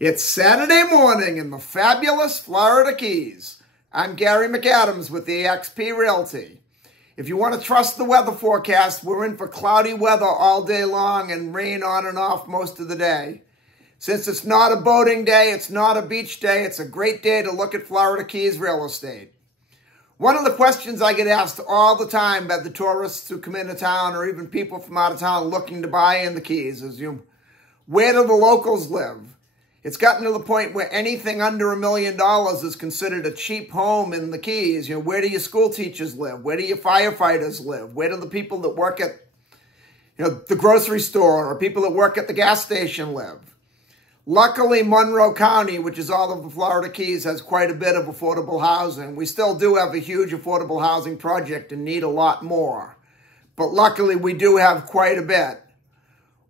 It's Saturday morning in the fabulous Florida Keys. I'm Gary McAdams with eXp Realty. If you want to trust the weather forecast, we're in for cloudy weather all day long and rain on and off most of the day. Since it's not a boating day, it's not a beach day, it's a great day to look at Florida Keys real estate. One of the questions I get asked all the time by the tourists who come into town or even people from out of town looking to buy in the Keys is, where do the locals live? It's gotten to the point where anything under $1 million is considered a cheap home in the Keys. Where do your school teachers live? Where do your firefighters live? Where do the people that work at the grocery store or people that work at the gas station live? Luckily, Monroe County, which is all of the Florida Keys, has quite a bit of affordable housing. We still do have a huge affordable housing project and need a lot more. But luckily, we do have quite a bit.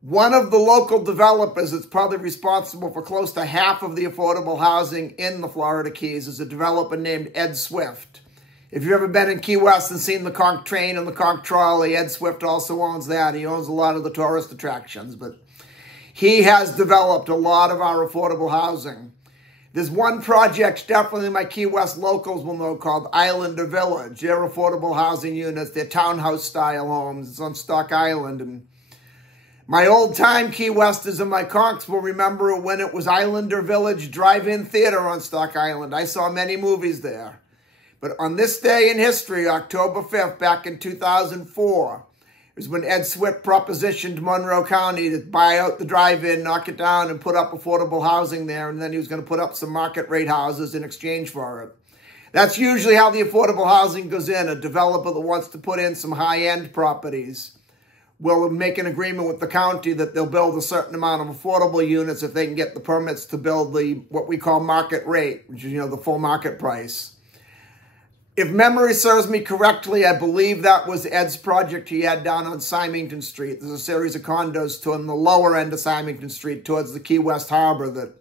One of the local developers that's probably responsible for close to half of the affordable housing in the Florida Keys is a developer named Ed Swift. If you've ever been in Key West and seen the conch train and the conch trolley, Ed Swift also owns that. He owns a lot of the tourist attractions, but he has developed a lot of our affordable housing. There's one project definitely my Key West locals will know called Islander Village. They're affordable housing units. They're townhouse-style homes. It's on Stock Island, and my old-time Key Westers and my conchs will remember when it was Islander Village Drive-In Theater on Stock Island. I saw many movies there. But on this day in history, October 5th, back in 2004, is when Ed Swift propositioned Monroe County to buy out the drive-in, knock it down, and put up affordable housing there, and then he was going to put up some market-rate houses in exchange for it. That's usually how the affordable housing goes in. A developer that wants to put in some high-end properties will make an agreement with the county that they'll build a certain amount of affordable units if they can get the permits to build what we call market rate, which is, the full market price. If memory serves me correctly, I believe that was Ed's project he had down on Symington Street. There's a series of condos on the lower end of Symington Street towards the Key West Harbor that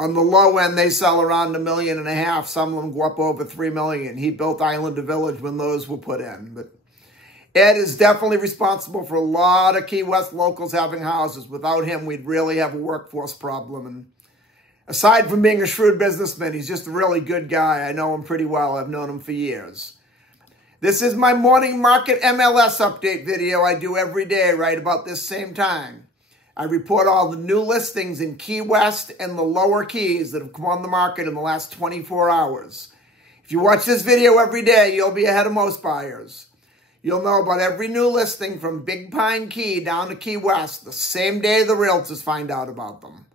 on the low end, they sell around $1.5 million. Some of them go up over $3 million. He built Islander Village when those were put in, but Ed is definitely responsible for a lot of Key West locals having houses. Without him, we'd really have a workforce problem. And aside from being a shrewd businessman, he's just a really good guy. I know him pretty well. I've known him for years. This is my morning market MLS update video I do every day right about this same time. I report all the new listings in Key West and the lower Keys that have come on the market in the last 24 hours. If you watch this video every day, you'll be ahead of most buyers. You'll know about every new listing from Big Pine Key down to Key West the same day the realtors find out about them.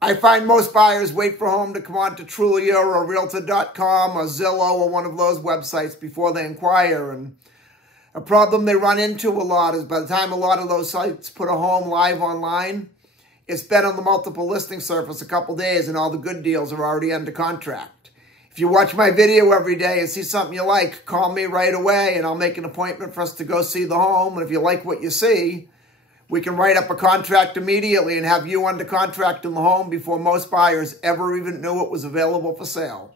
I find most buyers wait for a home to come on to Trulia or Realtor.com or Zillow or one of those websites before they inquire. And a problem they run into a lot is by the time a lot of those sites put a home live online, it's been on the multiple listing surface a couple days and all the good deals are already under contract. If you watch my video every day and see something you like, call me right away and I'll make an appointment for us to go see the home. And if you like what you see, we can write up a contract immediately and have you under contract in the home before most buyers ever even knew it was available for sale.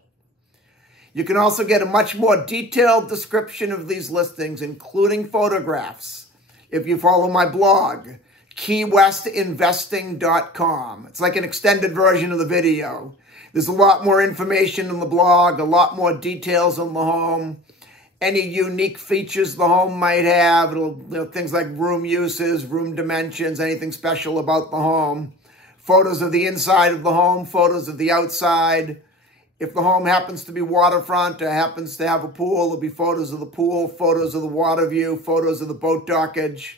You can also get a much more detailed description of these listings, including photographs, if you follow my blog, keywestinvesting.com. It's like an extended version of the video. There's a lot more information in the blog, a lot more details on the home, any unique features the home might have, things like room uses, room dimensions, anything special about the home, photos of the inside of the home, photos of the outside. If the home happens to be waterfront or happens to have a pool, there'll be photos of the pool, photos of the water view, photos of the boat dockage.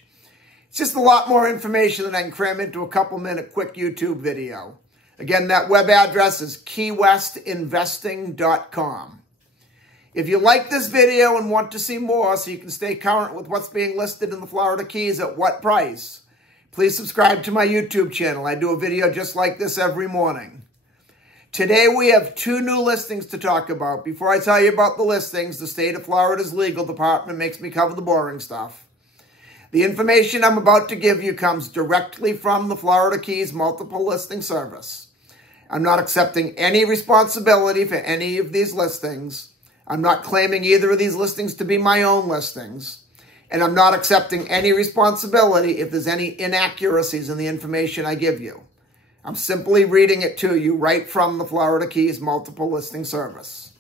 It's just a lot more information than I can cram into a couple-minute quick YouTube video. Again, that web address is keywestinvesting.com. If you like this video and want to see more so you can stay current with what's being listed in the Florida Keys at what price, please subscribe to my YouTube channel. I do a video just like this every morning. Today we have 2 new listings to talk about. Before I tell you about the listings, the state of Florida's legal department makes me cover the boring stuff. The information I'm about to give you comes directly from the Florida Keys Multiple Listing Service. I'm not accepting any responsibility for any of these listings. I'm not claiming either of these listings to be my own listings. And I'm not accepting any responsibility if there's any inaccuracies in the information I give you. I'm simply reading it to you right from the Florida Keys Multiple Listing Service.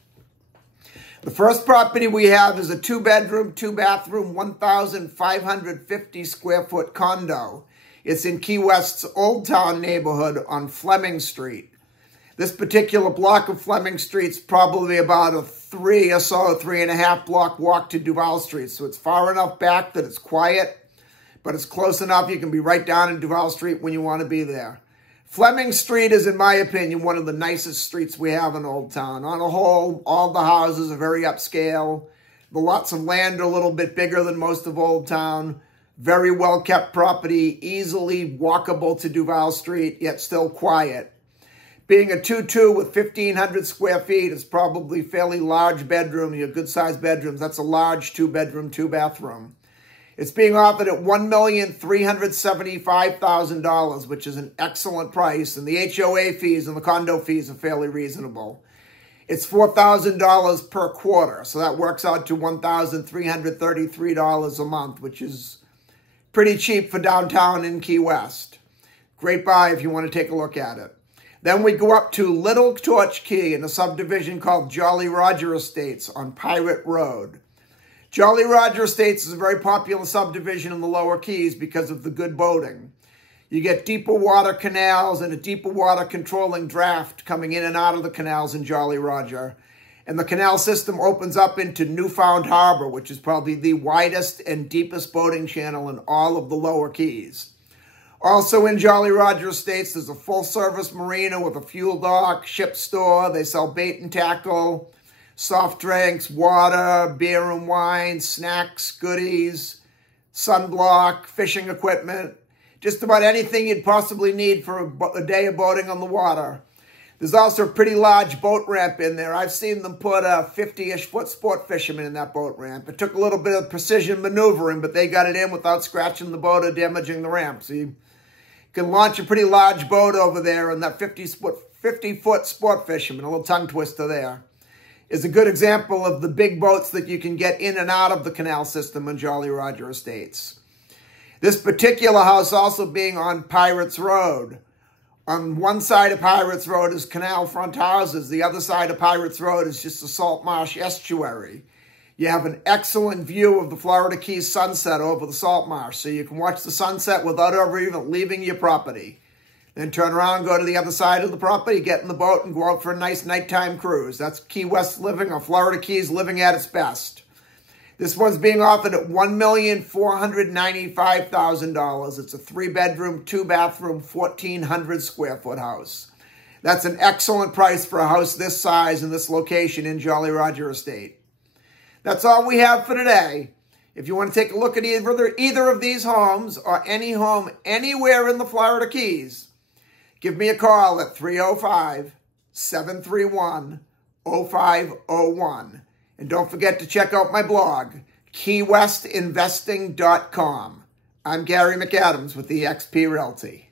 The first property we have is a 2-bedroom, 2-bathroom, 1,550 square foot condo. It's in Key West's Old Town neighborhood on Fleming Street. This particular block of Fleming Street's probably about a 3.5 block walk to Duval Street. So it's far enough back that it's quiet, but it's close enough you can be right down in Duval Street when you want to be there. Fleming Street is, in my opinion, one of the nicest streets we have in Old Town. On a whole, all the houses are very upscale. The lots of land are a little bit bigger than most of Old Town. Very well-kept property, easily walkable to Duval Street, yet still quiet. Being a 2-2 with 1,500 square feet is probably fairly large bedroom, your good-sized bedrooms. That's a large 2-bedroom, 2-bathroom. It's being offered at $1,375,000, which is an excellent price, and the HOA fees and the condo fees are fairly reasonable. It's $4,000 per quarter, so that works out to $1,333 a month, which is pretty cheap for downtown in Key West. Great buy if you want to take a look at it. Then we go up to Little Torch Key in a subdivision called Jolly Roger Estates on Pirate Road. Jolly Roger Estates is a very popular subdivision in the Lower Keys because of the good boating. You get deeper water canals and a deeper water controlling draft coming in and out of the canals in Jolly Roger. And the canal system opens up into Newfound Harbor, which is probably the widest and deepest boating channel in all of the Lower Keys. Also in Jolly Roger Estates, there's a full-service marina with a fuel dock, ship store. They sell bait and tackle, soft drinks, water, beer and wine, snacks, goodies, sunblock, fishing equipment, just about anything you'd possibly need for a day of boating on the water. There's also a pretty large boat ramp in there. I've seen them put a 50-ish foot sport fisherman in that boat ramp. It took a little bit of precision maneuvering, but they got it in without scratching the boat or damaging the ramp. So you can launch a pretty large boat over there, and that 50-foot sport fisherman, a little tongue twister there, is a good example of the big boats that you can get in and out of the canal system in Jolly Roger Estates. This particular house also being on Pirates Road. On one side of Pirates Road is canal front houses. The other side of Pirates Road is just a salt marsh estuary. You have an excellent view of the Florida Keys sunset over the salt marsh, so you can watch the sunset without ever even leaving your property. Then turn around, go to the other side of the property, get in the boat, and go out for a nice nighttime cruise. That's Key West living, or Florida Keys living at its best. This one's being offered at $1,495,000. It's a 3-bedroom, 2-bathroom, 1,400 square foot house. That's an excellent price for a house this size in this location in Jolly Roger Estate. That's all we have for today. If you want to take a look at either of these homes or any home anywhere in the Florida Keys, give me a call at 305-731-0501. And don't forget to check out my blog, keywestinvesting.com. I'm Gary McAdams with eXp Realty.